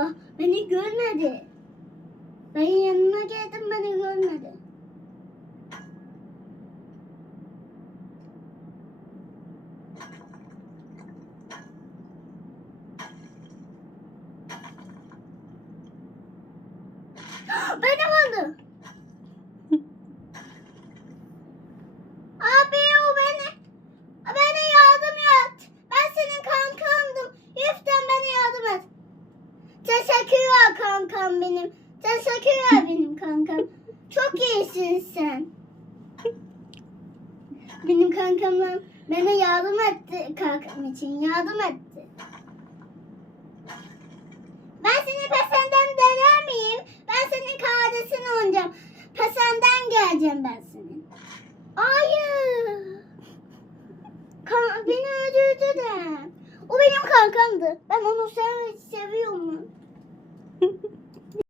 Ah, beni görmedi. Ben yanına geldim beni görmedi. Benim oldu. Teşekkürler kankam benim. Teşekkürler benim kankam. Çok iyisin sen. Benim kankamla bana yardım etti kankam için. Yardım etti. Ben seni pesenden dener miyim? Ben senin kardeşin olacağım. Pesenden geleceğim ben senin. Hayır. Kan beni öldürdü de. O benim kankamdı. Ben onu sev seviyorum.